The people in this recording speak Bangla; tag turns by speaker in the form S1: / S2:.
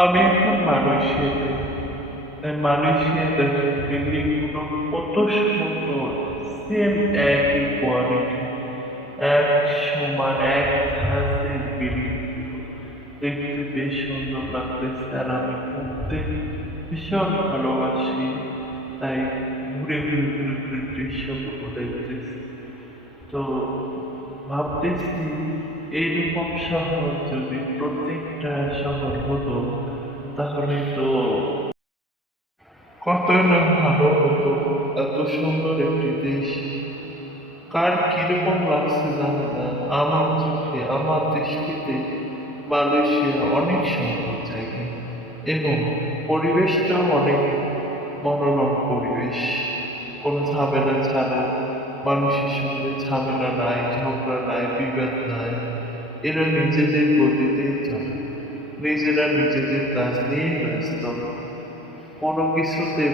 S1: আমি এখন মালয়েশিয়াতে তাই মালয়েশিয়াতে বিল্ডিংগুলো কত সুন্দর সেম একই কোয়ালিটি এক সমান এক ধাঁচের বিল্ডিং দেখতে বেশ সুন্দর লাগতেছে আর আমি ঘুরতে ভীষণ ভালোবাসি। তাই ঘুরে ঘুরে ঘুরে ঘুরে দৃশ্যগুলো দেখতেছি। তো ভাবতেছি এইরকম শহর যদি প্রত্যেকটা শহর তাহলে তো কত না ভালো হতো, এত সুন্দর একটি দেশ। কার কীরকম লাগছে জানি না, আমার চোখে, আমার দৃষ্টিতে মালয়েশিয়া অনেক সুন্দর জায়গা এবং পরিবেশটাও অনেক মনোরম পরিবেশ। কোনো ঝামেলা ছাড়া, মানুষের সঙ্গে ঝামেলা নাই, ঝগড়া নাই, বিবাদ নাই। এরা নিজেদের গতিতেই চলে নিজেরা নিজেদের কাজ নিয়ে ব্যস্ত। কোনো কিছুতে